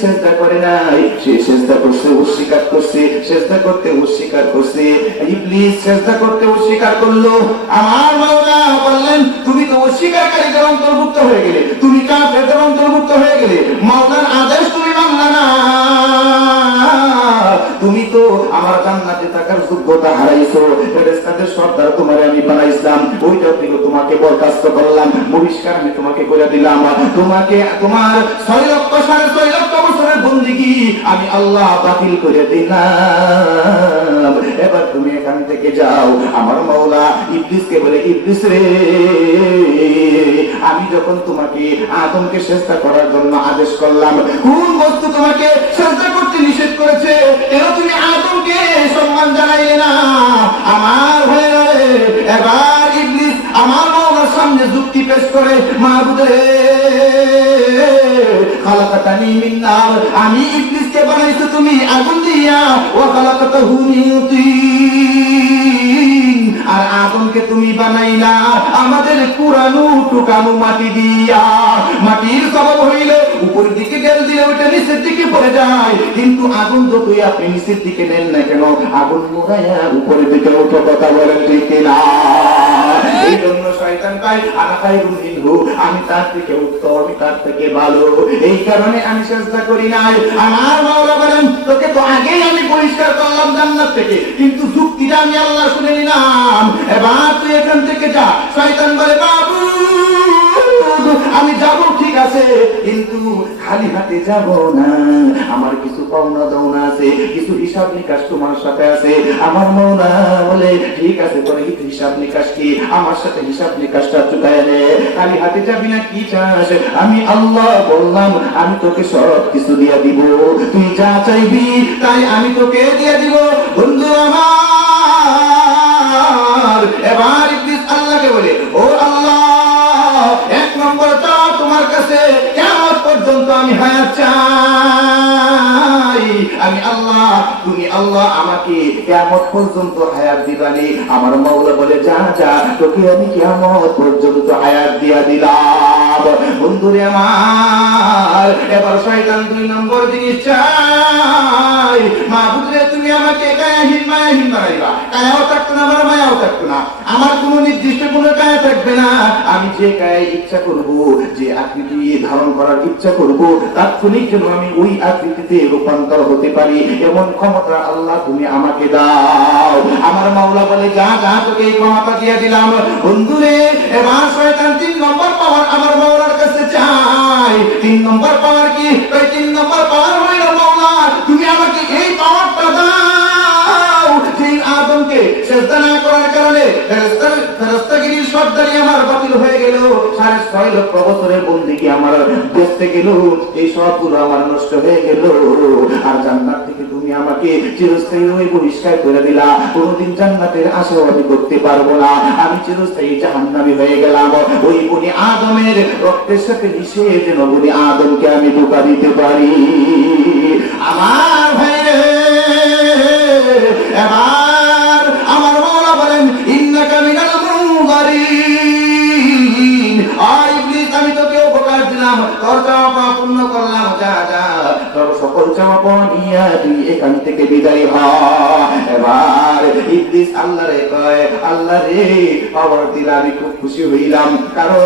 সেজদা করে নাই, সে সেজদা করছে, অস্বীকার করছে, সেজদা করতে অস্বীকার করছে। ইবলিস সেজদা করতে অস্বীকার করলো। আমার মাওলা বললেন, তুমি তো অস্বীকারীদের অন্তর্ভুক্ত হয়ে গেলে, তুমি কাফেরদের অন্তর্ভুক্ত হয়ে গেলে, মাওলার আদেশ তুমি মানলা না, তুমি তো আমার জান্নাতে থাকার যোগ্যতা হারাইছো। ফেরেশতাদের সর্দার তোমারে আমি বানাইছিলাম, ওইটা থেকে তোমাকে বরখাস্ত করলাম, বহিষ্কার আমি তোমাকে করে দিলাম। তোমাকে তোমার 6 লক্ষ 6.5 লক্ষ বছরের বন্দেগী আমি আল্লাহ বাতিল করে দিলাম। এবার তুমি এখান থেকে যাও। আমার মাওলা ইবলিসকে বলে, ইবলিস রে, আমি যখন তোমাকে আদমকে সেজদা করার জন্য আদেশ করলাম, কোন বস্তু তোমাকে সেজদা করতে নিষেধ করেছে? কেন তুমি আদমকে সম্মান জানাইলে না? আমার ভাইরা রে, এবার ইবলিস আমার মাওলার সামনে যুক্তি পেশ করে, মাবুদ রে, খালাকাতানি মিন নার, আমি ইবলিসকে বানাইছো তুমি আগুন দিয়া, ওয়া খালাকাতাহু মিন তিন, আর আদমকে তুমি বানাইলা আমাদের পুরানো টুকানো মাটি দিয়া। মাটির স্বভাব হইলে উপরের দিকে গেল দিলে ওটা নিচের দিকে পড়ে যায়, কিন্তু আগুন যতই আপনি নিচের দিকে নেন না কেন, আগুন মোড়াইয়া উপরের দিকে ওঠো। কথা বলেন ঠিক কিনা? এই জন্য শয়তান কয়, আনা খায়রুম মিনহু, আমি তার থেকে উত্তম, আমি তার থেকে ভালো, এই কারণে আমি সেজদা করি নাই। আমার মাওলা বলেন, তোকে তো আগেই আমি পরিষ্কার করলাম জান্নাত থেকে, কিন্তু যুক্তিটা আমি আল্লাহ শুনে নিলাম, এবার তুই এখান থেকে যা। শয়তান বলে, বাবু আমি যাব ঠিক আছে, কিন্তু খালি হাতে যাব না, আমার কিছু পাওনা দাওনা আছে, কিছু হিসাব নিকাশ তোমার সাথে আছে। আমার মাওলা বলে, ঠিক আছে, তোর হিসাব নিকাশ কি? আমার সাথে হিসাব নিকাশটা চুকায় নে। খালি হাতে যাবি না, কি চাস? আমি আল্লাহ বললাম, আমি তোকে সব কিছু দিয়া দিব, তুই যা চাইবি তাই আমি তোকে দিয়া দিব। বন্ধু আমার, এবার ইবলিস আল্লাহকে বলে, ও আল্লাহ, 1 নম্বর চাও তোমার কাছে, কিয়ামত পর্যন্ত আমি হায়াত চাই। আমি আল্লাহ, তুমি আল্লাহ আমাকে কিয়ামত পর্যন্ত হায়াত দিবানি। আমার মাওলা বলে, যা যা, তোকে আমি কিয়ামত পর্যন্ত হায়াত দিয়া দিলাম। বন্ধুরে আমার, এবার শয়তান 2 নম্বর জিনিস চাই। মাবুদ রে, তুমি আমাকে কায়াহীন মায়াহীন বানাইবা, কায়াও থাকতো না, আমার মায়াও থাকতো না, আমার কোনো নির্দিষ্ট কোনো কায়া থাকবে না। আমি যে কায়ায় ইচ্ছা করব, যে আকৃতি ধারণ করার ইচ্ছা করব, তাৎক্ষণিক যেন আমি ওই আকৃতিতে রূপান্তর হতে পারি, এমন ক্ষমতা আল্লাহ তুমি আমাকে দাও। আমার মাওলা বলে, যা যা, তোকে এই ক্ষমতা দিয়ে দিলাম। বন্ধুরে, এবার শয়তান 3 নম্বর পাওয়ার আমার মাওলার কাছে চাই। 3 নম্বর পাওয়ার কি? 3 নম্বর পাওয়ার হইল, মাওলা তুমি আমাকে এই পাওয়ারটা দাও, যে আদমকে সেজদা না করার কারণে ফেরেশতাগিরির সর্দারি আমার বাতিল হয়ে গেল, 6.5 লক্ষ বছরের বন্দেগী আমার দেখতে গেল, এই সবগুলো আমার নষ্ট হয়ে গেল। আর জান্নাত থেকে তুমি আমাকে চিরস্থায়ী বহিষ্কার করে দিলা, কোনদিন জান্নাতের আশাও আমি করতে পারবো না, আমি চিরস্থায়ী জাহান্নামী হয়ে গেলাম। ওই বনি আদমের রক্তের সাথে মিশে যেন বনি আদমকে আমি ধোঁকা দিতে পারি। আমার ভাইরে, এবার আমার মাওলা বলেন, ইন্নাকা মিনাল মুনজারিন। ইবলিস, আমি তোকে উপকার দিলাম, তোর চাওয়া পূর্ণ করলাম, যা যা, তোর সকল চাওয়া নিয়ে তুই এখান থেকে বিদায় হ। এবার ইবলিস আল্লাহরে কয়, আল্লাহ রে, পাওয়ার দিলে আমি খুব খুশি হইলাম, কারণ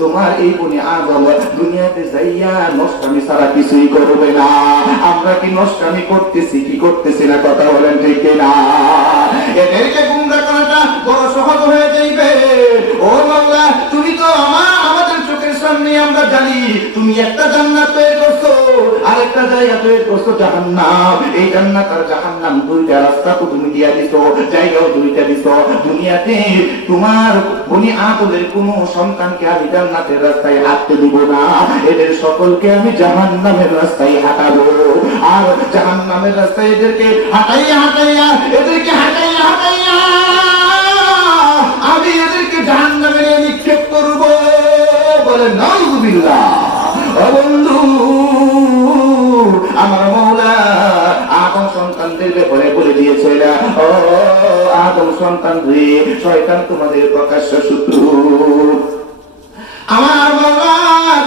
তোমার এই বনি আদম দুনিয়াতে যাইয়া নষ্টামি ছাড়া কিছুই করবে না। আমরা কি নষ্টামি করতেছি কি করতেছি না? কথা বলেন ঠিক না? এদেরকে গুমরা করাটা বড় সহজ হয়ে যাইবে। ও মাওলা, তুমি তো আমাদের চোখের সামনে আমরা জানি, তুমি একটা জান্নাত তৈরি করছো, আরেকটা জায়গা তৈরি করছো জাহান্নাম। এই জান্নাত আর জাহান্নাম 2টা রাস্তা তো তুমি দিয়া দিছো, জায়গাও 2টা দিছো। দুনিয়াতে তোমার বনি আদমের কোনো সন্তানকে আমি জান্নাতের রাস্তায় হাঁটতে দিব না, এদের সকলকে আমি জাহান্নামের রাস্তায় হাঁটাবো। আর জাহান্নামের রাস্তায় এদেরকে হাঁটাইয়া হাঁটাইয়া আমি এদেরকে জাহান্নামে নিক্ষেপ করব। বলে নাউযুবিল্লাহ। ও বন্ধু, আমার মাওলা আদম সন্তানদের ব্যাপারে বলে দিয়েছে, ও আদম সন্তান রে, শয়তান তোমাদের প্রকাশ্য শত্রু। আমার মাওলা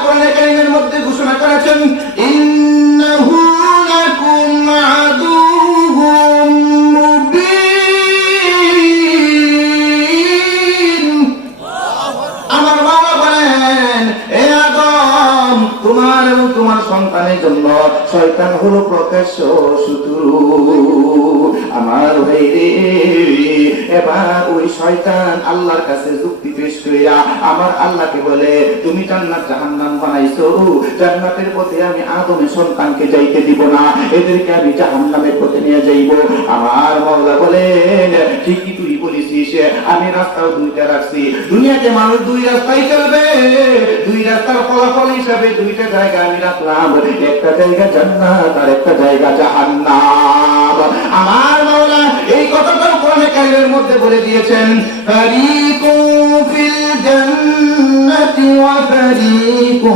কোরআনে কারীমের মধ্যে ঘোষণা করেছেন, ইন্নাহু শয়তান হলো প্রকাশ্য শত্রু। আমার ভাইরে, এবার ওই শয়তান আল্লাহর কাছে যুক্তি পেশ করিয়া আমার আল্লাহকে বলে, তুমি জান্নাত জাহান্নাম বানাইছো, জান্নাতের পথে আমি আদমের সন্তানকে যাইতে দিব না, এদেরকে আমি জাহান্নামের পথে নিয়ে যাইব। আমার মাওলা বলেন, ঠিকই তুই বলেছিস, আমি রাস্তাও দুইটা রাখছি। দুনিয়াতে মানুষ দুই রাস্তায় চলবে, দুই রাস্তার ফলাফল হিসাবে দুইটা জায়গা আমি রাখলাম, একটা জায়গা জান্নাত আর একটা জায়গা জাহান্নাম। আমার মাওলা এই কথাটা কোরআনে কারীমের মধ্যে বলে দিয়েছেন, ফারিকুন ফিল জান্নাতি ওয়া ফারিকুন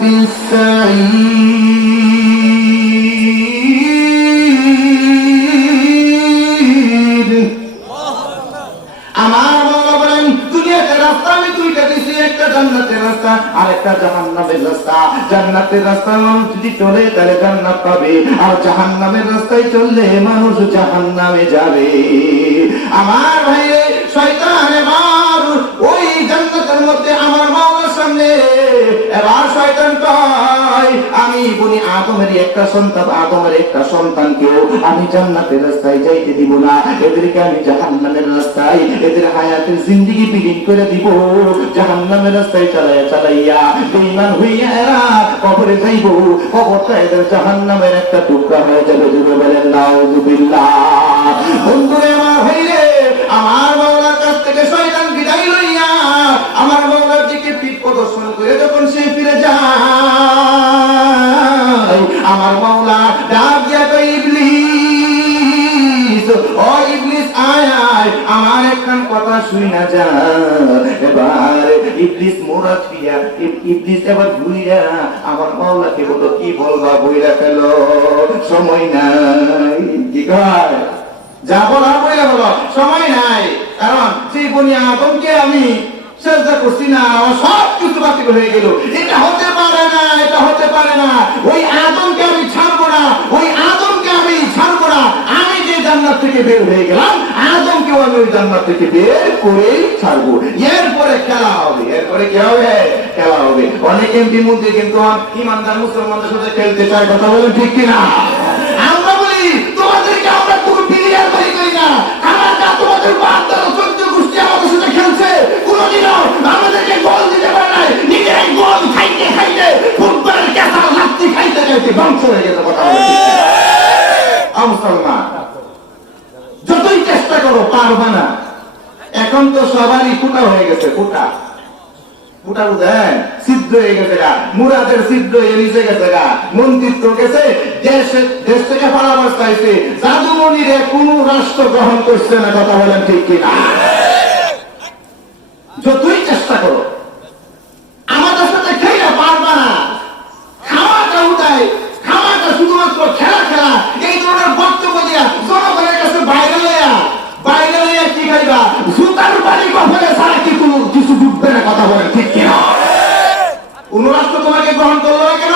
ফিস সাঈর। আমার মাওলা বলেন, দুনিয়াতে রাস্তা আমি দুইটা দিছি, একটা জান্নাতের রাস্তা আর একটা জাহান্নামের রাস্তা। জান্নাতের রাস্তায় মানুষ যদি চলে তাহলে জান্নাত পাবে, আর জাহান্নামের রাস্তায় চললে মানুষ জাহান্নামে যাবে। আমার ভাই, শয়তান এবার ওই জান্নাতের মধ্যে আমার মাওলার সামনে, এবার শয়তান কয়, আমি বনি আদমের একটা সন্তান, আদমের একটা সন্তানকেও আমি জান্নাতের রাস্তায় যাইতে দিব না, এদেরকে আমি জাহান্নামের রাস্তায়, এদের হায়াতের জিন্দেগি বিলীন করে দিব, জাহান্নামের রাস্তায় চালাইয়া চালাইয়া বেঈমান হইয়া এরা কবরে যাইব, কবরটা এদের জাহান্নামের একটা টুকরা হয়ে যাবে। জুড়ে বলেন নাউযুবিল্লাহ। বন্ধুরে আমার ভাইরে, আমার মাওলার কাছ থেকে শয়তান বিদায় লইয়া আমার মাওলার দিকে পিঠ প্রদর্শন করে যখন সে ফিরে যায়, আমার মাওলা ডাক দিয়া কয়, ইবলিস, ও ইবলিস আয় আয়, আমার একখান কথা শুই না যা। এবার ইবলিস মোরাদ ফিয়া, ইবলিস এবার ঘুরিয়া আমার মাওলাকে বলো, কি বলবা বইরা ফেল, সময় নাই। কি কয়, যা বলার বইরা বলো, সময় নাই, কারণ সেই বনি আদমকে আমি সেজদা করছি না, সব কিছু বাতিল হয়ে গেল। এটা হতে পারে না, এটা হতে পারে না, ওই আদমকে আমি ছাড়বো না, ওই আদমকে আমি ছাড়বো না। আমি যে জান্নাত থেকে বের হয়ে গেলাম, আদমকেও আমি ওই জান্নাত থেকে বের করে ছাড়বো। এরপরে খেলা হবে, এরপরে কি হবে, খেলা হবে। অনেক এমপি মন্ত্রী কিন্তু ইমানদার মুসলমানদের সাথে খেলতে চায়, কথা বলেন ঠিক কিনা? আমরা বলি, তোমাদেরকে আমরা কোনো প্লেয়ার বাড়ি করি না, আমার যা তোমাদের বাদ দ্বারা 14 গোষ্ঠী আমাদের সাথে খেলছে, কোনদিনও আমাদেরকে গোল দিতে পারে নাই, নিজেরাই গোল খাইতে খাইতে, ফুটবলের ক্যাসা লাত্তি খাইতে খাইতে ধ্বংস হয়ে গেছে। কথা বলে মুসলমান, যতই চেষ্টা করো পারবা না। এখন তো সবারই ফুটা হয়ে গেছে, ফুটা ফুটা বুঝেন, সিদ্ধ হয়ে গেছে গা, মুরাদের সিদ্ধ হয়ে নিচে গেছে গা, মন্ত্রিত্ব গেছে, দেশ থেকে পালাবার চাইছে, জাদুমণিরে কোন রাষ্ট্র গ্রহণ করছে না। কথা বলেন ঠিক কিনা? যতই চেষ্টা করো আমাদের সাথে খেলা পারবা না। খাওয়াটা উঠায়, খাওয়াটা শুধুমাত্র খেলা খেলা, এই ধরনের বক্তব্য দিয়া জনগণের কাছে বাইরে লইয়া কি খাইবা, জুতার বাড়ি কখনো ছাড়া কি কোনো কিছু ডুববে না। কথা বলেন ঠিক কিনা? কোন রাষ্ট্র তোমাকে গ্রহণ করলো না কেন?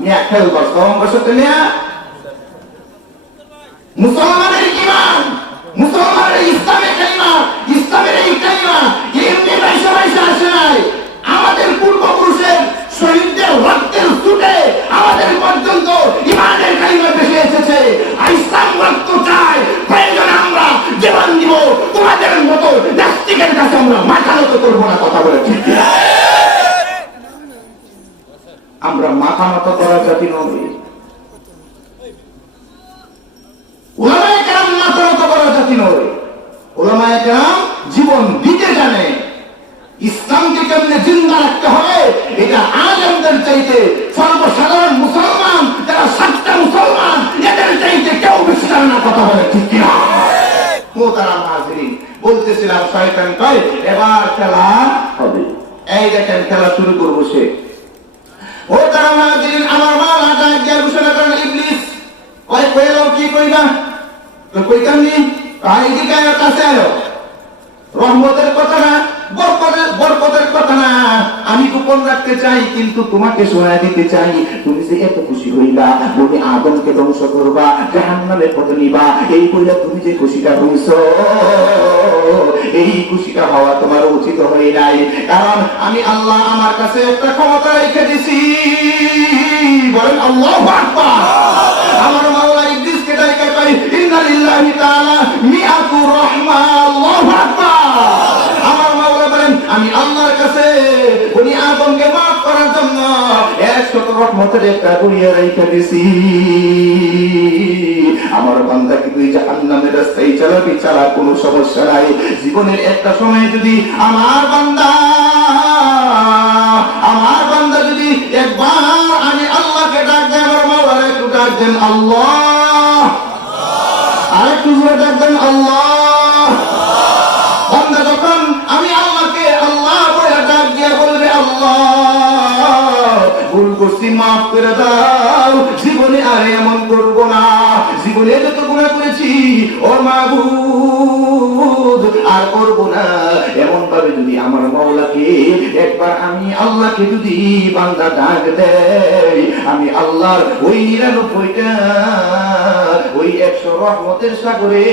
নিয়ে খেলবা সঙ্গের সাথে নিয়ে। মুসলমানের ইমান, মুসলমানের ইসলামের কালিমা, ইসলামের এই কালিমা এমনি পয়সা পয়সা আসে নাই। আমাদের পূর্বপুরুষের শহীদদের রক্তের সুটে আমাদের পর্যন্ত ইমানের কালিমা ভেসে এসেছে। ইসলাম রক্ত চায়, প্রয়োজনে আমরা জীবন দিব, তোমাদের মতো নাস্তিকের কাছে আমরা মাথা নত করবো না। কথা বলে ঠিক, আমরা মাথা নত করার জাতি নই। উলামায়ে কেরাম মাথা নত করার জাতি নয়। উলামায়ে কেরাম জীবন দিতে জানে। ইসলামকে কেমনে জিন্দা রাখতে হবে এটা আলেমদের চাইতে সর্বসাধারণ মুসলমান যারা 7টা মুসলমান এদের চাইতে কেউ বেশি জানে না। কথা বলে ঠিক কিনা? মোহতারাম হাজিরিন, বলতেছিলাম শয়তান কয় এবার খেলা হবে। এই দেখেন খেলা শুরু করবো সে। মোহতারাম হাজিরিন, আমার মাওলা ডাক দিয়া ঘোষণা করেন, ইবলিস কয় কইলো কি কইবা? কইতামনি এদিকে আয়, কাছে আয়। রহমতের কথা না, বরকতের কথা না, আমি গোপন রাখতে চাই, কিন্তু তোমাকে শোনায় দিতে চাই। তুমি যে এত খুশি হইলা, বনি আদমকে ধ্বংস করবা, জাহান্নামের পথে নিবা, এই কইলা তুমি যে খুশিটা হইছো, এই খুশিটা হওয়া তোমার উচিত পতিত হই নাই, কারণ আমি আল্লাহ আমার কাছে একটা ক্ষমতা রেখে দিছি। বলেন আল্লাহু আকবার। আমার মাওলা ইবলিসকে ডাইকা কই ইন্না লিল্লাহি তাআলা মিআতু রাহমা। আল্লাহু আকবার। আমার মাওলা বলেন আমি আল্লাহর কাছে বনি আদমকে maaf করার জন্য 100 রহমতের একটা দরিয়া রেখে দিছি। আমার বান্দাকে তুই জাহান্নামের রাস্তায় চালাবি, চালা, কোনো সমস্যা নাই। জীবনের একটা সময় যদি আমার বান্দা যদি একবার আমি আল্লাহকে ডাক দেয়, আমার মাওলার একটু ডাক দেন আল্লাহ, আরেকটু জোরে ডাক দেন আল্লাহ। বান্দা যখন আমি আল্লাহকে আল্লাহ বলে ডাক দিয়া বলবে আল্লাহ ভুল করছি মাফ করে দাও, জীবনে আর এমন করবো না, জীবনে যত গুনাহ করেছি ও মাবুদ আর করবো না, এমন ভাবে যদি আমার মাওলাকে একবার আমি আল্লাহকে যদি বান্দা ডাক দেয়, আমি আল্লাহর ওই 99টা ওই 100 রহমতের সাগরে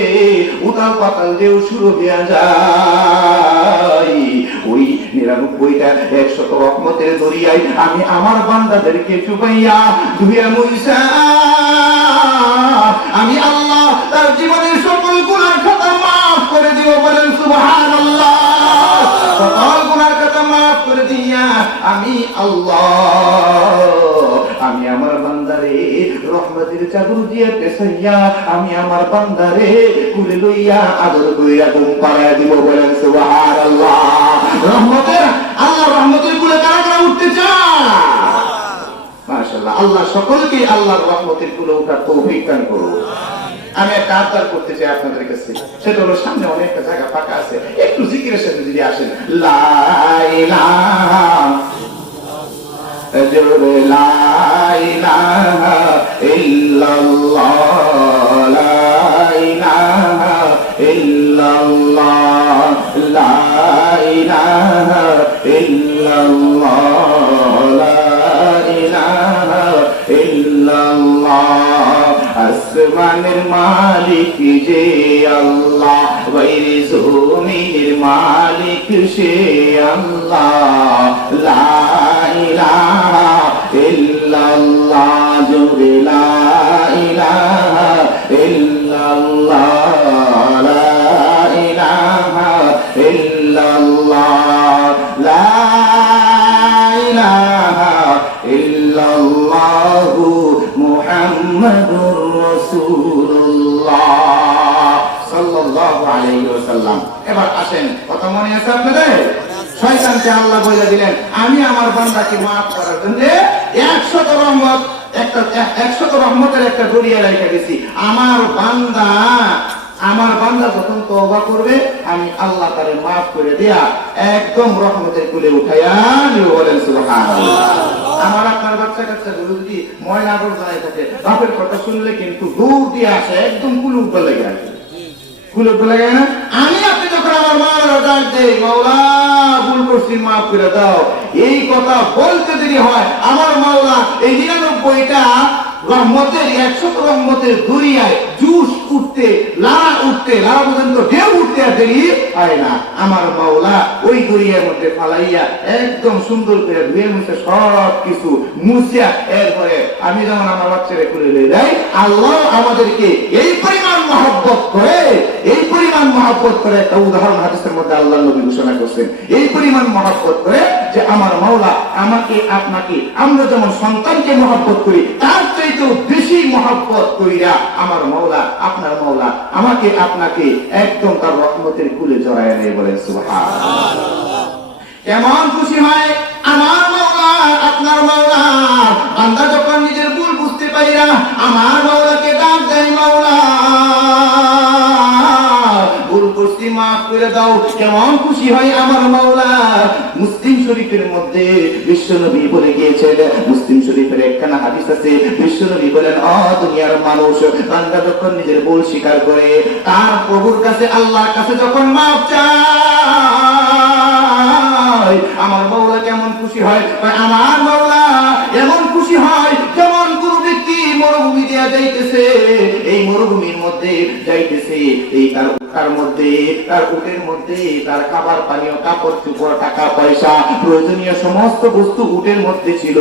উতাল পাতাল ঢেউ শুরু হয়ে যায়। ওই 99টা 100 রহমতের দরিয়ায় আমি আমার বান্দাদেরকে চুপাইয়া ধুইয়া মুইসা আমি আল্লাহ তার জীবনের সকল গুনাহ খাতা maaf করে দিব। বলেন সুবহানাল্লাহ। সকল গুনাহ খাতা maaf করে দিয়া আমি আল্লাহ আমি আমার বান্দারে রহমতের চাদর দিয়ে পেছাইয়া আমি আমার বান্দারে কুলে লইয়া আদর কইরা ঘুম পাড়ায় দিব। বলেন সুবহানাল্লাহ। আল্লাহ রহমতের কুলে কারা কারা উঠতে চায়? মাশাআল্লাহ। আল্লাহ সকলকে আল্লাহর রহমতের কুলে ওঠার তৌফিক দান করুন। আমি একটা আবদার করতে চাই আপনাদের কাছে, সেটা হলো সামনে অনেকটা জায়গা ফাঁকা আছে, একটু জিকিরের সাথে যদি আসেন লা ইলাহা জোরে লা ইলাহা ইল্লাল্লাহ, লা ইলাহা ইল্লাল্লাহ, লা ইলাহা ইল্লাল্লাহ, লা ইলাহা ইল্লাল্লাহ। আসমানের মালিক যে আল্লাহ, ওয়াইরে জমিনের মালিক সে আল্লাহ, লা ইলাহা ইল্লাল্লাহ, জোরে লা ইলাহা ইল্লাল্লাহ, লা ইলাহা ইল্লাল্লাহ, লা ইলাহা ইল্লাল্লাহু মুহাম্মাদুর রাসূলুল্লাহ সাল্লাল্লাহু আলাইহি ওয়াসাল্লাম। এবার আসেন, কথা মনে আছে আপনাদের? শয়তানকে আল্লাহ বলে দিলেন আমি আমার বান্দাকে maaf করার জন্য 100 রহমত একটা 100 রহমতের একটা দরিয়া রেখে দিয়েছি। আমার বান্দা যখন তওবা করবে আমি আল্লাহ তারে maaf করে দিয়া একদম রহমতের কুলে উঠাইয়া নিব। বলেন সুবহানাল্লাহ। আমার আপনার বাচ্চা কাচ্চাগুলো যদি ময়লা আবর্জনায় থাকে, বাপের কথা শুনলে কিন্তু দূর দিয়ে আসে, একদম কুলে উঠতে লেগে আসে, কুলে উঠতে লেগে না। আমি আপনি যখন আমার মাওলার ডাক দেই মাওলা ভুল করছি maaf করে দাও, এই কথা বলতে দেরি হয়, আমার মাওলা এই 99টা রহমতের 100 রহমতের দরিয়ায় জুস উঠতে লারা পর্যন্ত ঢেউ উঠতে আর দেরি হয় না। আমার মাওলা ওই দরিয়ার মধ্যে ফালাইয়া একদম সুন্দর করে ধুয়ে মুছে সব কিছু মুছিয়া এরপরে আমি যখন আমার বাচ্চারে করে লয়ে যাই, আল্লাহ আমাদেরকে এই পরিমাণ মহব্বত করে একটা উদাহরণ হাদিসের মধ্যে আল্লাহ নবী ঘোষণা করছেন, এই পরিমাণ মহব্বত করে যে আমার মাওলা আমাকে আপনাকে আমরা যেমন সন্তানকে মহব্বত করি তার চাইতেও বেশি মহব্বত কইরা আমার মাওলা আপনার মাওলা আমাকে আপনাকে একদম তার রহমতের কুলে জড়ায় নেয়। বলেন সুবহানাল্লাহ। কেমন খুশি হয় আমার মাওলা আপনার মাওলা বান্দা যখন নিজের ভুল বুঝতে পাইরা আমার মাওলাকে ডাক দেয় মাওলা ভুল করছি maaf করে দাও, কেমন খুশি হয় আমার মাওলা। মুসলিম শরীফের মধ্যে বিশ্বনবী বলে গিয়েছেন, মুসলিম শরীফের একখানা হাদিস আছে, বিশ্বনবী বলেন ও দুনিয়ার মানুষ, বান্দা যখন নিজের ভুল স্বীকার করে তার প্রভুর কাছে আল্লাহর কাছে যখন maaf চায় আমার মাওলা কেমন খুশি হয়। আমার মাওলা এমন খুশি হয় যেমন কোন ব্যক্তি মরুভূমি দিয়া যাইতেছে, এই মরুভূমির মধ্যে যাইতেছে, এই তার তার মধ্যে, তার উটের মধ্যে তার খাবার পানীয় কাপড় চোপড় টাকা পয়সা প্রয়োজনীয় সমস্ত বস্তু উটের মধ্যে ছিল।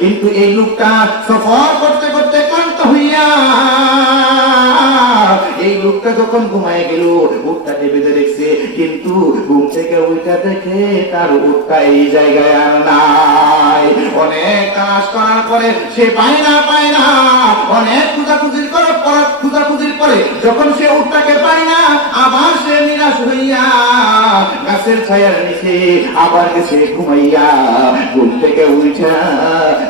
কিন্তু এই লোকটা সফর করতে করতে ক্লান্ত হইয়া এই লোকটা যখন ঘুমায় গেল, উটটাকে বেঁধে রেখেছে, কিন্তু ঘুম থেকে উঠা দেখে তার উটটা এই জায়গায় আর নাই। অনেক তালাশ করার পরে সে পায় না অনেক খোঁজাখুঁজির পরে যখন সে উটটাকে পায় না, আবার সে নিরাশ হইয়া গাছের ছায়ার নিচে আবার সে ঘুমাইয়া ঘুম থেকে উঠা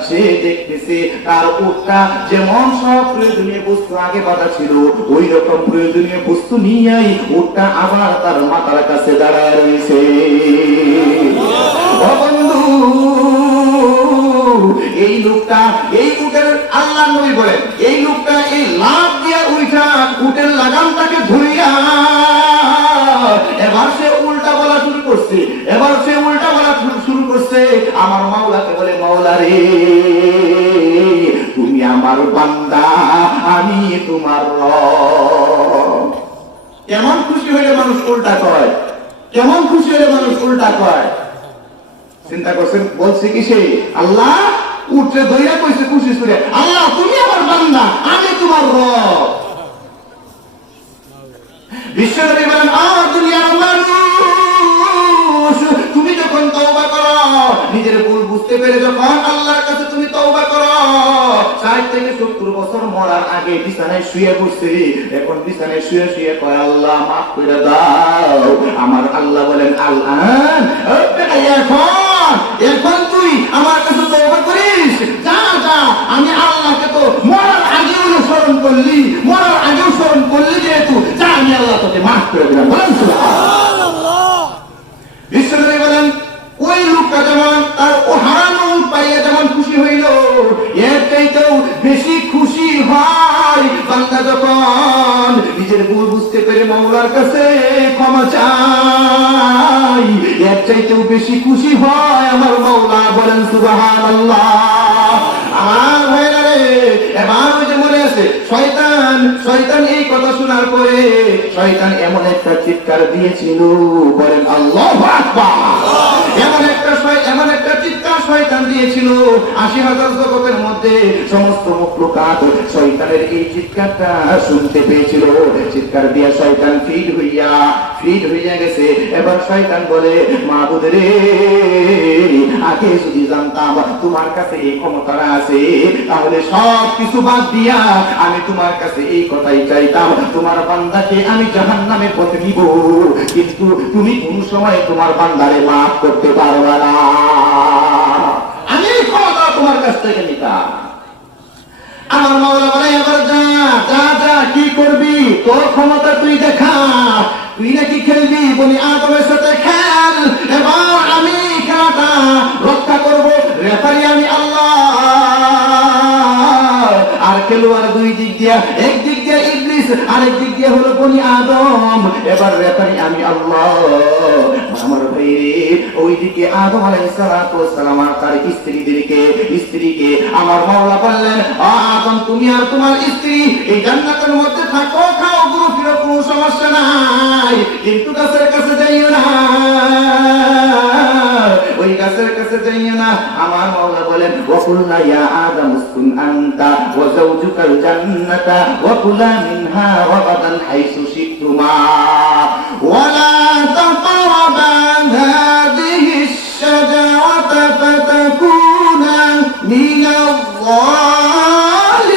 সে দেখতেছে তার উটটা যেমন সব প্রয়োজনীয় বস্তু আগে বাঁধা ছিল, ওই রকম প্রয়োজনীয় বস্তু নিয়েই উটটা আবার তার মাথার কাছে দাঁড়ায় রয়েছে। ও বন্ধু, এই লোকটা এই উটের, আল্লাহ নবী বলেন, এই লোকটা এই লাভ দিয়া উঠা উটের লাগামটাকে ধরিয়া এবার সে উল্টা বলা শুরু করছে। আমার মাওলাকে বলে, মাওলা রে, তুমি আমার বান্দা, আমি তোমার রব। কেমন খুশি হইলে মানুষ উল্টা কয়, চিন্তা করছেন? বলছে কি সে আল্লাহ উঠে ধইরা কইছে খুশি করে, আল্লাহ তুমি আমার বান্দা, আমি তোমার রব। বিশ্বনবী বলেন, দুনিয়ার মানুষ, তুমি যখন তওবা করো, নিজের ভুল বুঝতে পেরে যখন আল্লাহর কাছে তুমি তওবা করো, 60 থেকে 70 বছর মরার আগে বিছানায় শুয়ে পড়ছি, এখন বিছানায় শুয়ে কয়, আল্লাহ মাফ করে দাও। আমার আল্লাহ বলেন, আল্লাহ এখন তুই আমার কাছে তওবা করিস, যা আমি আল্লাহকে তো মরার আগেও স্মরণ করলি যেহেতু, যা আমি আল্লাহ তোকে মাফ করে দিলাম। বলেন সুবহানাল্লাহ। বিশ্বনবী বলেন, ওই লোকটা যেমন তার ও হারানো পাইয়া যেমন খুশি হইল, এর চাইতেও বেশি খুশি হয় বান্দা যখন নিজের ভুল বুঝতে পেরে মাওলার কাছে ক্ষমা চাই, এর চাইতেও বেশি খুশি হয় আমার মাওলা। বলেন সুবহানাল্লাহ। আমার ভাইরা রে, এবার ওই যে মনে আছে শয়তান এই কথা শোনার পরে শয়তান এমন একটা চিৎকার দিয়েছিল, বলেন আল্লাহু আকবার। এমন একটা চিৎকার শয়তান দিয়েছিল, 80,000 জগতের মধ্যে সমস্ত মখলুকাত শয়তানের এই চিৎকারটা শুনতে পেয়েছিল। চিৎকার দিয়া শয়তান ফিট হইয়া গেছে। এবার শয়তান বলে, মাবুদ রে, আগে যদি জানতাম তোমার কাছে এই ক্ষমতাটা আছে, তাহলে সব কিছু বাদ দিয়া আমি তোমার কাছে এই কথাই চাইতাম, তোমার বান্দাকে আমি জাহান্নামে পথে নিব, কিন্তু তুমি কোন সময় তোমার বান্দারে মাফ করতে পারবে না। আমি ক্ষমতা তোমার কাছ থেকে নিতাম। আমার মাওলা বলে, এবার যা কি করবি, তোর ক্ষমতা তুই দেখা, তুই নাকি খেলবি, বলি আদমের সাথে খেল। এবার আমি খেলাটা রক্ষা করবো, রেফারি আমি আল্লাহ, আর খেলোয়াড় দুই দিক দিয়া, এক দিক দিয়া ইবলিস, আরেক দিক দিয়ে হলো বনি আদম। এবার রেফারি আমি আল্লাহ। আমার ভাই, ওইদিকে আদম আলাইহিস সালাম আর তার স্ত্রীকে আমার মাওলা বললেন, আদম তুমি আর তোমার স্ত্রী এই জান্নাতের মধ্যে থাকো, খাও, ঘুরো ফিরো, কোনো সমস্যা নাই, কিন্তু গাছের কাছে যাইও না, ওই গাছের কাছে যাইও না। আমার মাওলা বলেন, ওয়াকুলনা ইয়া আদম উসকুন আনতা ওয়া যাওজুকাল জান্নাতা ওয়া কুলা মিনহা রাগাদান হাইসু শি'তুমা ওয়া লা তাকরাবা হাযিহিশ শাজারাতা ফাতাকুনা মিনাল যালিমিন।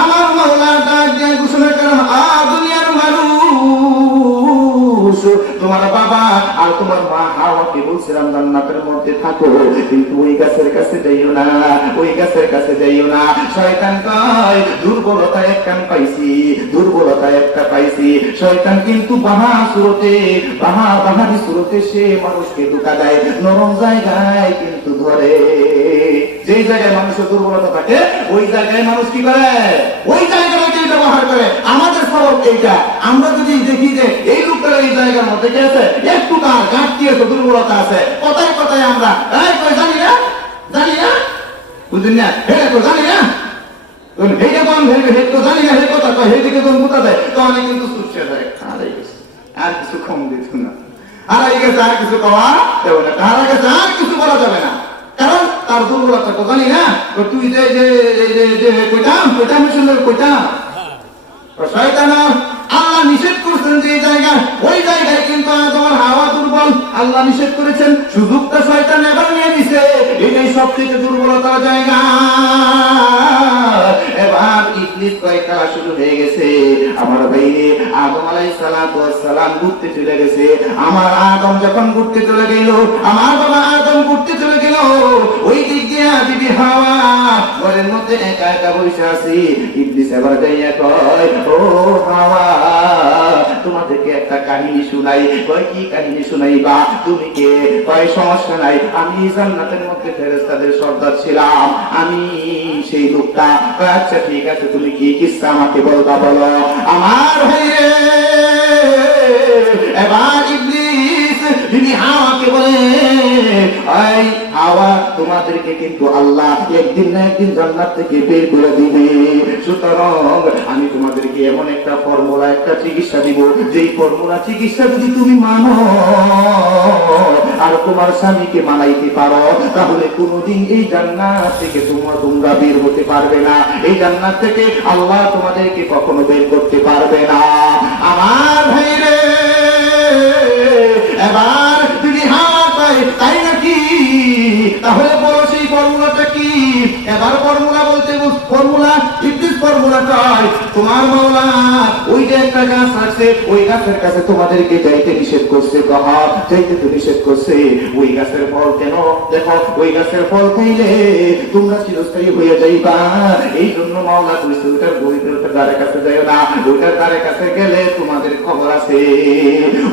আমার মাওলা ডাক দিয়ে ঘোষণা করেন, দুনিয়ার মানুষ, তোমার বাবা আর তোমার মা হাওয়াকে বলছিলাম জান্নাতের মধ্যে থাকো, কিন্তু ওই গাছের কাছে যাইও না। শয়তান কয়, দুর্বলতা একটা পাইছি। শয়তান কিন্তু বাহারি সুরতে সে মানুষকে ধোঁকা দেয়, নরম জায়গায় কিন্তু ধরে। যে জায়গায় মানুষের দুর্বলতা থাকে, ওই জায়গায় মানুষ কি করে, ওই জায়গাটাকে ব্যবহার করে। আমাদের স্বভাব এইটা, আমরা যদি দেখি যে এই লোকটার এই জায়গার মধ্যে কি আছে, একটু তার ঘাটতি আছে, দুর্বলতা আছে, কথায় আমরা জানি না, বুঝলেন না, এটা তো জানি না, হেঁটে কোন হেঁটে জানি না হে কথা কয় হেদিকে কোন কোথা দেয় তখন কিন্তু সুচ্ছে দেয় হারাই গেছে আর কিছু কম দিত না হারাই গেছে আর কিছু পাওয়া যাবে না হারা গেছে আর কিছু বলা যাবে না কারণ তার দুর্বলতা তো জানি না তুই যে যে যে কইতাম মিশনের কইতাম শয়তান আল্লাহ নিষেধ করেছেন যে জায়গা ওই জায়গায় কিন্তু তোমার হাওয়া দুর্বল আল্লাহ নিষেধ করেছেন সুযোগটা শয়তান এবার নিয়ে নিছে এটাই সবচেয়ে দুর্বলতার জায়গা এবার ইবলিস কয় খেলা শুরু হয়ে গেছে আমার ভাইরে আদম আলাইহিস সালাতু ওয়াস সালাম ঘুরতে চলে গেছে আমার আদম যখন ঘুরতে চলে গেল আমার বাবা আদম ঘুরতে চলে গেল ওই দিক দিয়ে বিবি হাওয়া ঘরের মধ্যে একা একা বসে আছে ইবলিস এবার যাইয়া কয় ও হাওয়া তোমাদেরকে একটা কাহিনী শুনাই কয় কি কাহিনী শুনাইবা তুমি কে কয় সমস্যা নাই আমি জান্নাতের মধ্যে ফেরেশতাদের সর্দার ছিলাম আমি সেই লোকটা আচ্ছা ঠিক আছে তুমি কি কিসসা আমাকে বলবা বলো আমার ভাইরে এবার ইবলিস তিনি হাওয়াকে বলে এই হাওয়া তোমাদেরকে কিন্তু আল্লাহ একদিন না একদিন জান্নাত থেকে বের করে দিবে সুতরাং আমি তোমাদেরকে এমন একটা ফর্মুলা একটা চিকিৎসা দিব যেই ফর্মুলা চিকিৎসা যদি তুমি মানো আর তোমার স্বামীকে মানাইতে পারো তাহলে কোনোদিন এই জান্নাত থেকে তোমরা বের হতে পারবে না এই জান্নাত থেকে আল্লাহ তোমাদেরকে কখনো বের করতে পারবে না আমার ভাইরে এবার তুমি হাওয়া পাই তাই নাকি তাহলে বলো সেই ফর্মুলাটা কি এবার ফর্মুলা বলতে ফর্মুলা ইবলিস ফর্মুলা কয় তোমার মাওলা ওই যে একটা গাছ আছে ওই গাছের কাছে তোমাদেরকে যাইতে নিষেধ করছে কহা যাইতে তো নিষেধ করছে ওই গাছের ফল কেন দেখো ওই গাছের ফল খাইলে তোমরা চিরস্থায়ী হয়ে যাইবা এই জন্য মাওলা কইছে ওইটার ওইটার দ্বারের কাছে যাইও না ওইটার দ্বারের কাছে গেলে তোমাদের খবর আছে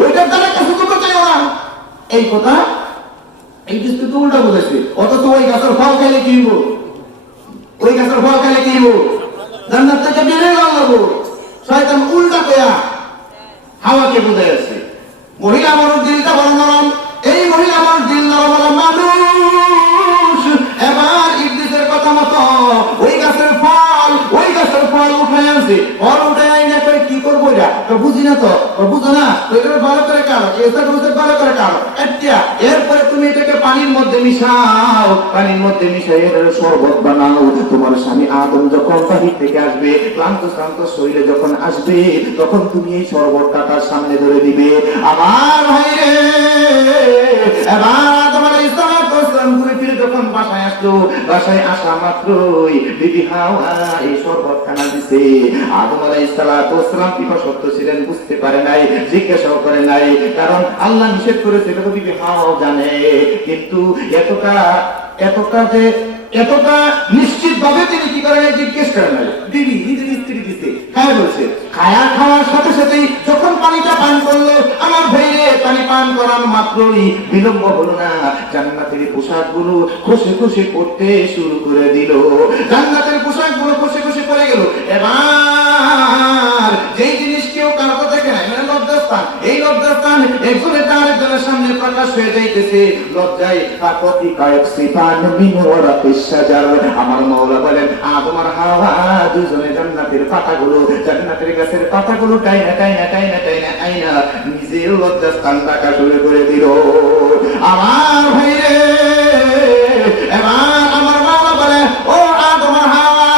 ওইটার দ্বারের কাছে তোমরা যাইও না এই কথা এই দৃষ্টি তো উল্টা বলেছে অথচ ওই গাছের ফল খাইলে কি হইব ওই গাছের ফল খাইলে কি হইব জান্নাত থেকে বের হয়ে যাবো শয়তান উল্টা কয়া হাওয়াকে বুঝাই আছে মহিলা মানুষ দিলটা বড় নরম এই মহিলা মানুষ দিল নরম মানুষ এবার ইবলিসের কথা মতো ওই গাছের ফল উঠায় আনছে ফল উঠায় আইনা করে কি করবো এটা তো বুঝি না তো বুঝো না তো এটা ভালো করে কারো এটা ভালো করে কারো একটা এরপরে তুমি এটাকে পানির মধ্যে মিশাও পানির মধ্যে মিশাই এর শরবত বানাও তোমার স্বামী আদম যখন বাহির থেকে আসবে ক্লান্ত শরীরে যখন আসবে তখন তুমি এই শরবতটা তার সামনে ধরে দিবে আমার ভাইরে এবার তোমার ইসলাম ঘুরে ফিরে যখন বাসায় আসলো বাসায় আসা মাত্রই বিবি হাওয়া এই শরবত খানা দিছে আদম আলাইহিস সালাতু ওয়াস সালাম পিপাসা ছিলেন বুঝতে পারে নাই জিজ্ঞাসাও করে নাই কারণ আল্লাহ নিষেধ করেছে এটা তো বিবি হাওয়াও জানে কিন্তু এতটা নিশ্চিত ভাবে তিনি কি করেন জিজ্ঞেস করেন নাই বিবি নিজের স্ত্রী দিতে খায় বলছে খাওয়ার সাথে সাথেই যখন পানিটা পান করলো আমার ভাইরে পানি পান করার মাত্রই বিলম্ব হলো না জান্নাতের পোশাকগুলো খসে পড়তে শুরু করে দিল জান্নাতের পোশাকগুলো খসে পড়ে গেল এবার যেই জিনিস কেউ কারো দেখে না মানে লজ্জাস্থান এই লজ্জাস্থান একজনের আরেকজনের সামনে প্রকাশ হয়ে যাইতেছে লজ্জায় কাপতি কায়ক সিফান মিন ওয়ারাকিস শাজার আমার মাওলা বলেন আদম আর হাওয়া দুজনে জান্নাতের গাছের পাতাগুলো টাইনা আইনা নিজের লজ্জাস্থান ঢাকা শুরু করে দিল আমার ভাইরে এবার আমার মাওলা বলে ও আদম আর হাওয়া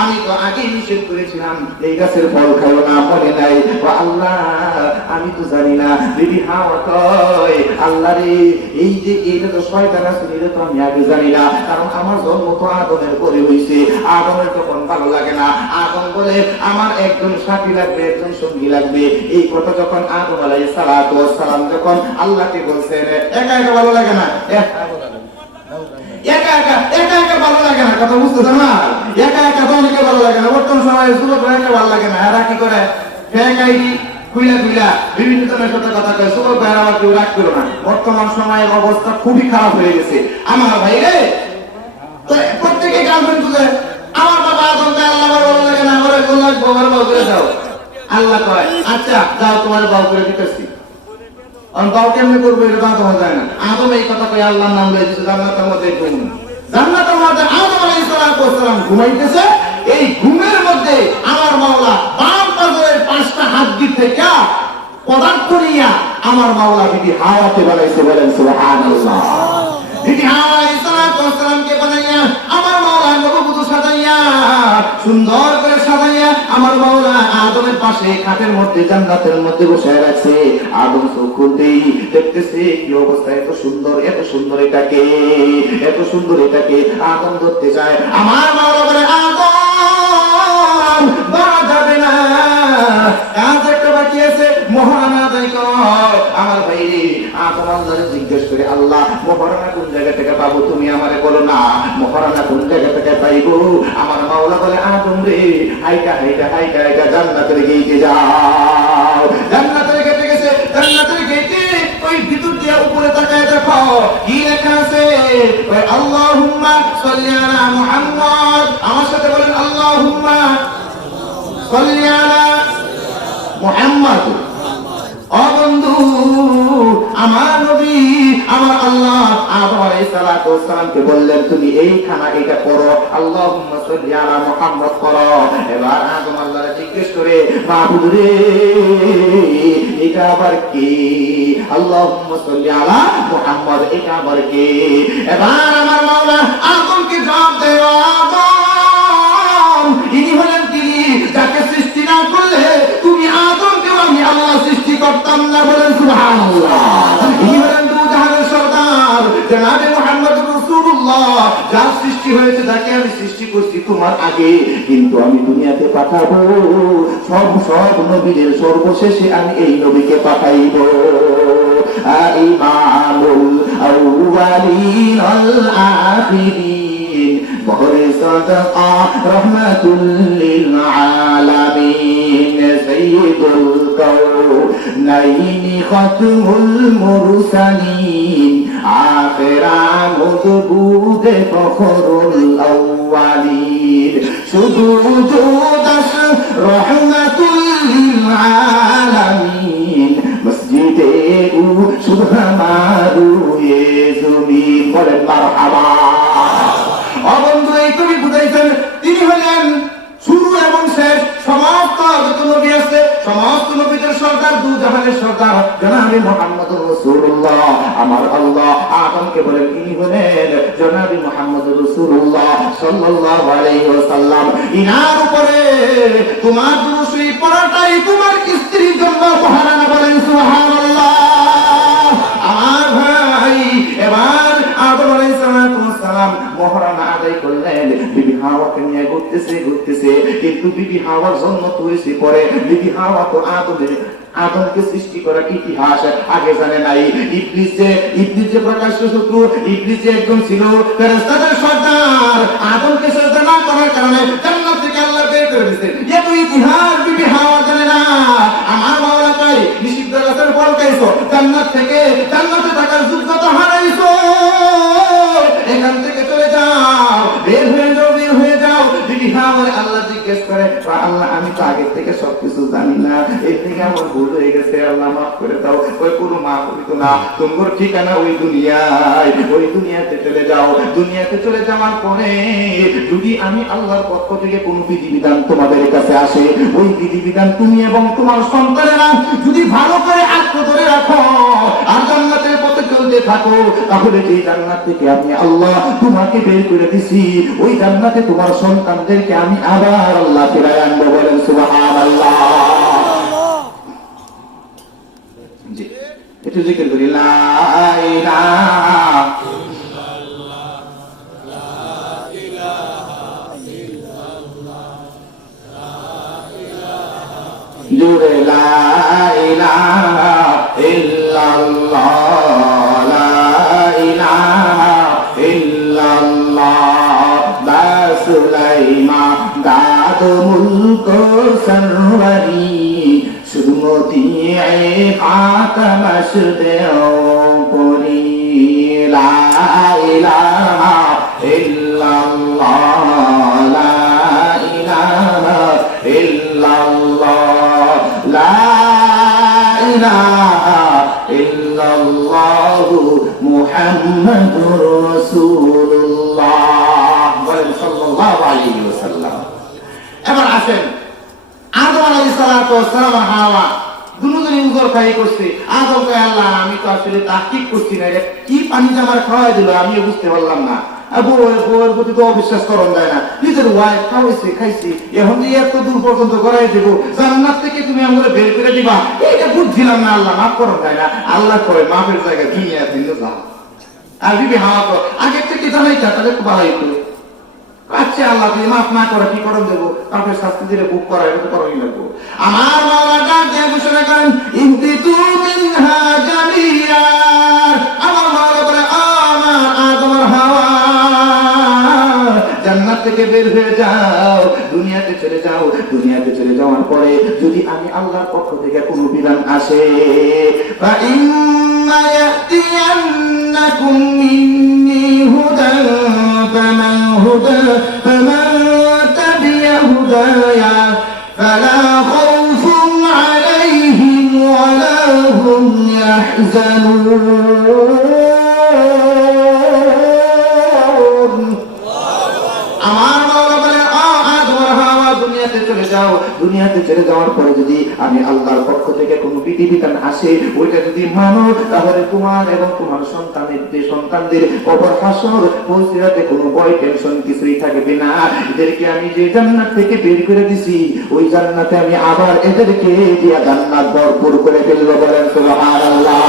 আমি তো আগে নিষেধ করেছিলাম এই গাছের ফল খাও না মনে নাই ও আল্লাহ আমি তো জানি না বিবি হাওয়া কয় আল্লাহ রে এই যে এটা তো শয়তান আছে এটা তো আমি আগে জানি না কারণ আমার জন্ম তো আদমের পরে হইছে আদমের তখন ভালো লাগে না আদম বলে আমার একজন সাথী লাগবে একজন সঙ্গী লাগবে এই কথা যখন আদম আলাইহিস সালাতু ওয়াস সালাম যখন আল্লাহকে বলছেন একা একা ভালো লাগে না একা ভালো লাগে না কথা বুঝতেছ না একা তো অনেকে ভালো লাগে না বর্তমান সময়ে যুবকরা একা ভালো লাগে না এরা কি করে ফেক আইডি খুইলা বিভিন্ন জনের সাথে কথা কয় যুবক ভাইরা আমার কেউ রাগ করো না বর্তমান সময়ের অবস্থা খুবই খারাপ হয়ে গেছে আমার ভাই রে প্রত্যেকে গার্লফ্রেন্ড খুঁজে আমার বাবা আদমকে আল্লাহ ভালো লাগে না আমার বাবার বাউ করে দাও আল্লাহ কয় আচ্ছা যাও তোমার বাউ করে দিতেছি বাউ কেমনে করবো এটা তোমার যায় না আদম এই কথা কয়ে আল্লাহর নাম লয়ে দিচ্ছে জান্নাতের মধ্যে জান্নাতের মধ্যে আদম আলাইহিস সালাম ঘুমাইতেছে, এই ঘুমের মধ্যে আমার মাওলা বাম পাজরের 5টা হাড্ডি থেকে পদার্থ নিয়া আমার মাওলা বিবি হাওয়াকে বানাইছে, বলেন সুবহানাল্লাহ। বিবি হাওয়া আলাইহিস সালামকে বানাইয়া আমার মাওলা নববধূ সাজাইয়া সুন্দর করে সাজাইয়া আমার মাওলা আদমের পাশে খাটের মধ্যে জান্নাতের মধ্যে বসায় রাখছে। আদম চোখ খুলতেই দেখতেছে কি অবস্থা, এত সুন্দর এটাকে, এত সুন্দর এটাকে। আদম ধরতে যায়, আমার মাওলা বলে আদম ধরা যাবে না, কাজ একটা বাকি আছে, মহারানা আদায় কর। আমার ভাই আদম আল্লাহরে জিজ্ঞেস করে, আল্লাহ মহারানা কোন জায়গা থেকে পাবো, তুমি আমারে বলো না মহারানা কোন জায়গা থেকে পাইবো। আমার মাওলা বলে আদম রে হাইটা হাইটা হাইটা হাইটা জান্নাতের গেইটে যাও। জান্নাতের গেটে গেছে, জান্নাতের গেটে ওই ভিতর দিয়ে উপরে তাকায় দেখো কি লেখা আছে, ওই আল্লাহুম্মা সাল্লি আলা মুহাম্মদ। আমার সাথে বলেন আল্লাহুম্মা সাল্লি আলা মুহাম্মদ। ও বন্ধু, আমার নবী আমার আল্লাহ আদম আলাইহিস সালামকে বললেন তুমি এই খানা এটা পড়ো, আল্লাহুম্মা সাল্লি আলা মুহাম্মদ পড়ো। এবার আদম আল্লাহকে জিজ্ঞেস করে, মাবুদ রে এটা আবার কি, আল্লাহুম্মা সাল্লি আলা মুহাম্মদ এটা আবার কি? এবার আমার মাওলা আদমকে জবাব দেয়, আদম ইনি হলেন তিনি যাকে সৃষ্টি না করলে তুমি আদমকেও আমি আল্লাহ সৃষ্টি করতাম না, বলেন সুবহানাল্লাহ। ইনি হলেন দুজাহানের সরদার জনাবে মুহাম্মদুর রাসূলুল্লাহ, যার সৃষ্টি হয়েছে যাকে আমি সৃষ্টি করছি তোমার আগে, কিন্তু আমি দুনিয়াতে পাঠাবো সব নবীদের সর্বশেষে আমি এই নবীকে পাঠাইব। ইমামুল আউয়ালিন ওয়াল আখিরিন বহরে সাদাকা রাহমাতুল লিল আলামিন সাইয়্যিদুল কাউনাইনি খাতমুল মুরসালিন আখিরা মুদবুদে ফখরুল আউয়ালিন শুধু জোদাস রাহমাতুল লিল আলামিন মসজিদে উ সুবহানাহু এ জমিন, বলেন মারহাবা। বন্ধু, এই কবি বুঝাইছেন তিনি হলেন শুরু এবং শেষ সমস্ত যত নবী আছে সমস্ত নবীদের সরদার, দুজাহানের সরদার জনাবে মুহাম্মদুর রাসূলুল্লাহ। আমার আল্লাহ আদমকে বলেন ইনি হলেন জনাবে মুহাম্মদুর রাসূলুল্লাহ সাল্লাল্লাহু আলাইহি ওয়াসাল্লাম। ইনার উপরে তোমার দুরূদ পড়াটাই তোমার স্ত্রীর জন্য মহারানা, বলেন সুবহানাল্লাহ। আমার ভাই এবার আদম আলাইহিস সালাম মহারানা আদায় করলেন, বিবি হাওয়াকে নিয়ে ঘুরতেছে, কিন্তু বিবি হাওয়ার জন্ম তো হয়েছে পরে। বিবি হাওয়া তো আদমকে সৃষ্টি করার ইতিহাস আগে জানে নাই। ইবলিস যে প্রকাশ্য শত্রু, ইবলিস যে একদম ছিল ফেরেশতাদের সর্দার, আদমকে সিজদা না করার কারণে জান্নাত থেকে আল্লাহ বের করে দিয়েছে। এত ইতিহাস বিবি হাওয়া জানে না। আমার মাওলা চাই নিষিদ্ধ রাস্তার ফল খাইছো, জান্নাত থেকে জান্নাতে থাকার যোগ্যতা হারাইছো, এখান থেকে চলে যাও, বের হয়ে যাও। বিবি হাওয়া আল্লাহ জিজ্ঞেস করে, আল্লাহ আমি তো আগে থেকে সবকিছু জানি না, এই থেকে আমার ভুল হয়ে গেছে, আল্লাহ মাফ করে দাও। ওই কোনো মাফ হইতো না, তোমার ঠিকানা ওই দুনিয়াতে চলে যাও। দুনিয়াতে চলে যাওয়ার পরে যদি আমি আল্লাহর পক্ষ থেকে কোনো বিধিবিধান তোমাদের কাছে আসে, ওই বিধিবিধান তুমি এবং তোমার সন্তানেরা যদি ভালো করে আঁকড়ে ধরে রাখো আর জান্নাতের পথে চলতে থাকো, তাহলে যে জান্নাত থেকে আমি আল্লাহ তোমাকে বের করে দিছি, ওই জান্নাতে তোমার সন্তানদেরকে আমি আবার আল্লাহ ফিরায় আনবো, বলেন সুবহানাল্লাহ। জি একটু জিকির করি, লা ইলাহা ইল্লাল্লাহ, লা ইলাহা ইল্লাল্লাহ, লা ইলাহা জুড়ে লা ইলাহা ইল্লাল্লাহ, লা ইলাহা ইল্লাল্লাহ। বাসুলাইমা দাদ মুলক সরওয়ারি সুমতি আতমশদে পরি, লা ইলাহা ইল্লাল্লাহ, লা ইলাহা ইল্লাল্লাহ, লা ইলাহা ইল্লাল্লাহ মুহাম্মাদুর রাসূলুল্লাহ। আছেন আদম আলাইহিস সালাতু ওয়াস সালাম আর হাওয়া দুজনেই উজর খাই করছে। আদম কয় আল্লাহ আমি তো আসলে তাহকিক করছি না, এটা কি পানি আমার খাওয়াই দিল আমিও বুঝতে পারলাম না। বউয়ের প্রতি তো অবিশ্বাস করন যায় না, নিজের ওয়াইফ খাওয়াইছে খাইছি, এখন যে এত দূর পর্যন্ত করাই দেবো, জান্নাত থেকে তুমি আমাকে বের করে দিবা, এটা বুঝছিলাম না আল্লাহ, মাফ করন যায় না। আল্লাহ কয় মাফের জায়গায় দুনিয়া ভিন্ন যা। আর বিবি হাওয়া তো আগের থেকে জানাইতা তাহলে তো ভালো হইতো। আচ্ছা আল্লাহ তুমি মাফ না করে কি করণ দেবো, কাউকে শাস্তি দিলে বুক করা এটা তো করণই লাগবো। আমার মাওলা ডাক দিয়ে ঘোষণা করেন ইহবিতু মিনহা জামিআ। আমার মাওলা বলে আমার আদম আর হাওয়া জান্নাত থেকে বের হয়ে যাও, দুনিয়াতে চলে যাও। দুনিয়াতে চলে যাওয়ার পরে যদি আমি আল্লাহর পক্ষ থেকে কোনো বিধান আসে, ফা ইম্মা ইয়াতিয়ান্নাকুম মিন্নি হুদান ফামান তাবিআ হুদায়া ফালা খাউফুন আলাইহিম ওয়ালা হুম ইয়াহজানুন। আমার মাওলা বলে আদম আর হাওয়া দুনিয়াতে চলে যাও। দুনিয়াতে চলে যাওয়ার পরে যদি আমি আল্লাহর পক্ষ থেকে কোনো বিধিবিধান আসে, ওইটা যদি মানো, তাহলে তোমার এবং তোমার সন্তানদের কবর হাসর পৌঁছাতে কোনো ভয় টেনশন কিছুই থাকবে না। এদেরকে আমি যে জান্নাত থেকে বের করে দিছি, ওই জান্নাতে আমি আবার এদেরকে দিয়া জান্নাত ভরপুর করে ফেলবো। বলেন সুবহানাল্লাহ।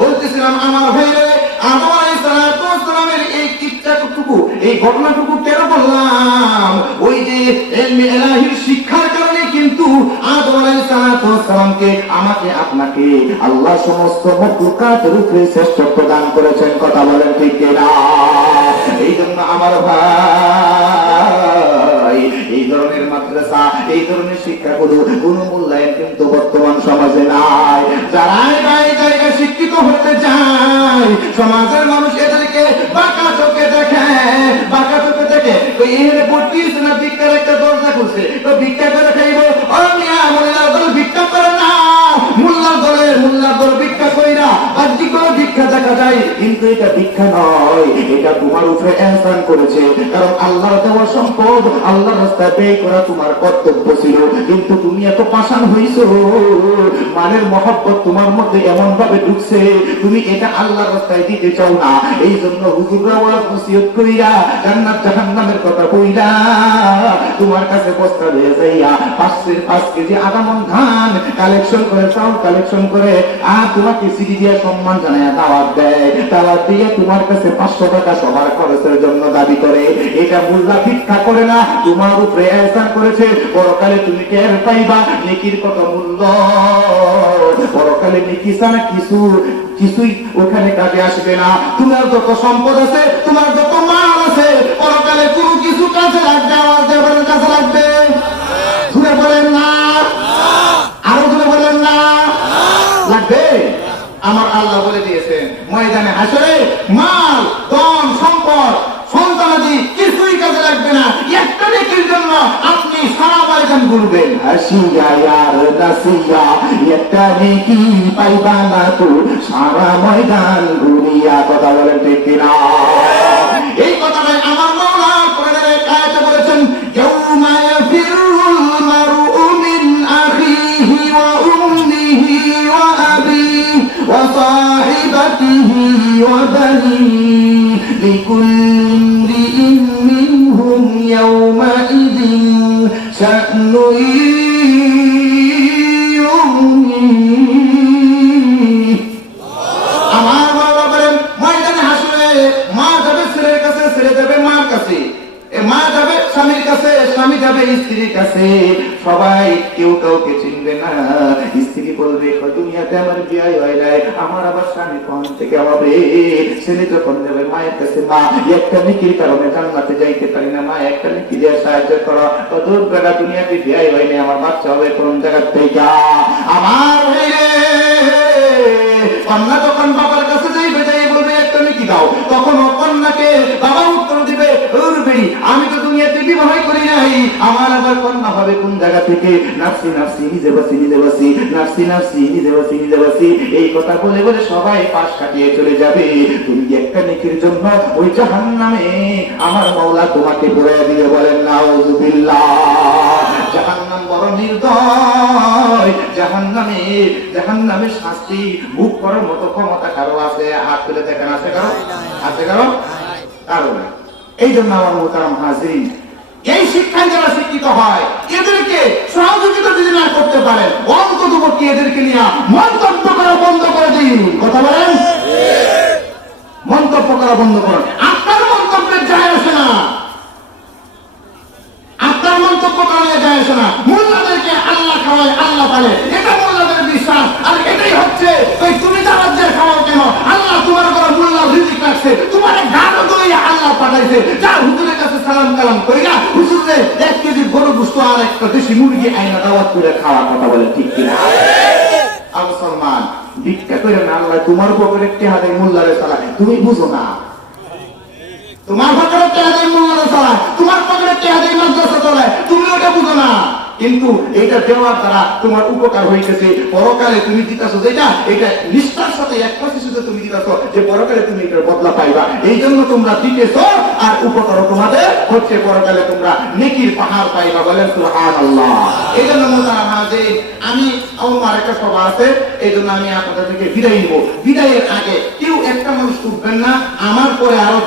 বলতেছিলাম আমার ভাইরে, আদম আলাইহিস সালাতু ওয়াস সালামের এই কিচ্ছাটুকু, এই ঘটনাটুকু কেন বললাম? ওই যে ইলমে ইলাহির শিক্ষার কারণে কিন্তু আদম আলাইহিস সালাতু ওয়াস সালামকে আমাকে আপনাকে আল্লাহ সমস্ত মাখলুকাতের উপরে শ্রেষ্ঠত্ব দান করেছেন। কথা বলেন ঠিক কিনা? এই জন্য আমার ভাই এই ধরনের মাদ্রাসা, এই ধরনের শিক্ষাগুলো কোনো মূল্যায়ন কিন্তু বর্তমান সমাজে নাই। যারাই জায়গায় শিক্ষিত হতে যায়, সমাজের মানুষ এদেরকে বাঁকা চোখে দেখে, বাঁকা চোখে দেখে। এখানে পড়তিস না, ভিক্ষার একটা দরজা খুলছে, তো ভিক্ষা করে খাইব। মোল্লার দল ভিক্ষা করে না, মোল্লার দল ভিক্ষা কইরা বাহ্যিক ভিক্ষা দেখা যায়, কিন্তু এটা ভিক্ষা নয়, এটা তোমার উপরে এহসান করেছে। কারণ আল্লাহর দেওয়া সম্পদ আল্লাহর রাস্তায় ব্যয় করা তোমার কর্তব্য ছিল, কিন্তু তুমি এত পাষাণ হইছো, মানের মহব্বত তোমার মধ্যে এমন ভাবে ঢুকছে, তুমি এটা আল্লাহর রাস্তায় দিতে চাও না। এই জন্য হুজুররা ওয়াজ নসিহত কইরা জান্নাত জাহান্নামের কথা কইরা তোমার কাছে বস্তা দিয়ে যাইয়া 5 কেজি আদামন ধান কালেকশন করে, চাউল কালেকশন করে, আর তোমাকে সিডি দিয়ে সম্মান জানায় দাওয়াত দেয়। দাওয়াত দিয়ে তোমার কাছে 500 টাকা সবার খরচের জন্য দাবি করে। এটা মোল্লা ভিক্ষা করে না, তোমার উপরে এহসান করেছে। পরকালে তুমি টের পাইবা নেকির কত মূল্য। পরকালে নেকি ছাড়া কিছুই ওখানে কাজে আসবে না। তোমার যত সম্পদ আছে, তোমার যত মাল আছে, পরকালে কোনো কিছু কাজে লাগবে? আওয়াজ দিয়ে বলেন কাজে লাগবে? ঘুরে বলেন না, আরো ঘুরে বলেন না, লাগবে। আমার আল্লাহ বলে দিয়েছেন ময়দানে হাসরে মাল, ধন, সম্পদ, সন্তানাদি কিছুই কাজে লাগবে না। একটা নেকির জন্য আপনি সারা ময়দান ঘুরবেন। হাসিয়া ইয়ার নাসিয়া, একটা নেকি পাইবা না তো সারা ময়দান ঘুরিয়া। কথা বলেন ঠিক কিনা? এই কথাটাই আমার মাওলা কোরআনের এক আয়াতে বলেছেন, ইয়াউমা ইয়াফিরুল মারউ মিন আখিহি ওয়া উম্মিহি ওয়া আবিহি ওয়া সাহিবাতিহি ওয়া বানিহি লিকুল্লি ইমরিইন মিনহুম ইয়াওমাইযিন শা'নুন ইউগনিহি। আমার বাবা বলেন ময়দানে হাসরে মা যাবে ছেলের কাছে, ছেলে যাবে মার কাছে, মা যাবে স্বামীর কাছে, স্বামী যাবে স্ত্রীর কাছে। সবাই কেউ কাউকে চিনবে না। স্ত্রী বলবে দুনিয়াতে আমার বিয়ে হয় নাই, আমার আবার স্বামী কোন থেকে হবে। ছেলে যখন যাবে মায়ের কাছে, মা একটা নেকির কারণে জান্নাতে যাইতে পারি না, মা একটা নেকি দিয়ে সাহায্য করো। দূর বেলা দুনিয়াতে বিয়ে হয় নাই, আমার বাচ্চা হবে কোন জায়গা থেকে। আমার কন্যা যখন বাবার কাছে যাইবে, যাই বলবে একটা নেকি দাও, তখন কন্যাকে বাবা উত্তর দিবে, আমি তো দুনিয়াতে বিবাহ করি নাই, আমার আবার কন্যা হবে কোন জায়গা থেকে। নাফসি নাফসি নিজে বাসি নিজে বাসি, নাফসি নাফসি নিজে বাসি নিজে বাসি, এই কথা বলে বলে সবাই পাশ কাটিয়ে চলে যাবে। তুমি একটা নেকির জন্য ওই জাহান্নামে আমার মাওলা তোমাকে পুরাইয়া দিবে। বলেন নাউযুবিল্লাহ। জাহান্নামের শাস্তি ভোগ করার মতো ক্ষমতা কারো আছে? হাত তুলে দেখেন, আছে কারো? আছে কারো? কারো না। এই জন্য আমার মোহতারাম হাজির, এই শিক্ষায় যারা শিক্ষিত হয় এদেরকে সহযোগিতা যদি না করতে পারেন, অন্ততপক্ষে এদেরকে নিয়ে মন্তব্য করা বন্ধ করে দিন। কথা বলেন, মন্তব্য করা বন্ধ করুন। আপনার মন্তব্যের যায় আসে না, আপনার মন্তব্য করা যায় আসে না। মোল্লাদেরকে আল্লাহ খাওয়ায়, আল্লাহ পালে, এটা মোল্লাদের বিশ্বাস। আর এটাই হচ্ছে ওই তুমি তারাজ্জের খাওয়াও কেন, আল্লাহ তোমার উপর মোল্লা রিজিক রাখছে, তোমার গাড়ো দই আল্লাহ পাঠাইছে। যা হুজুরের কাছে সালাম কালাম কইরা হুজুরে 1 কেজি গরু গোশত আর একটা দেশি মুরগি আইনা দাওয়াত করে খাওয়ার কথা বলে, ঠিক কিনা? মুসলমান ভিক্ষা করে না, আল্লাহ তোমার পকেটে টেহা দেয় মোল্লারে চালায়, তুমি বুঝো না। তোমার পকেটে টেহা দেয় মোল্লারে চালায়, তোমার পকেটে টেহা দেয় মাদ্রাসা চালায়, তুমি ওটা বুঝো না। কিন্তু এটা দেওয়ার দ্বারা তোমার উপকার হইতেছে, পরকালে তুমি দিতেছো যেটা, এটা নিষ্ঠার সাথে একটা শিশুতে তুমি দিতেছো যে পরকালে তুমি এটার বদলা পাইবা। এই জন্য তোমরা দিতেছো, আর উপকার তোমাদের হচ্ছে, পরকালে তোমরা নেকির পাহাড় পাইবা। বলেন সুবহানাল্লাহ। এই জন্য মোতারাম হাজির, আমি আমার একটা সভা আছে, এই জন্য আমি আপনাদের থেকে বিদায় নিব। বিদায়ের আগে কেউ একটা মানুষ উঠবেন না, আমার পরে আরো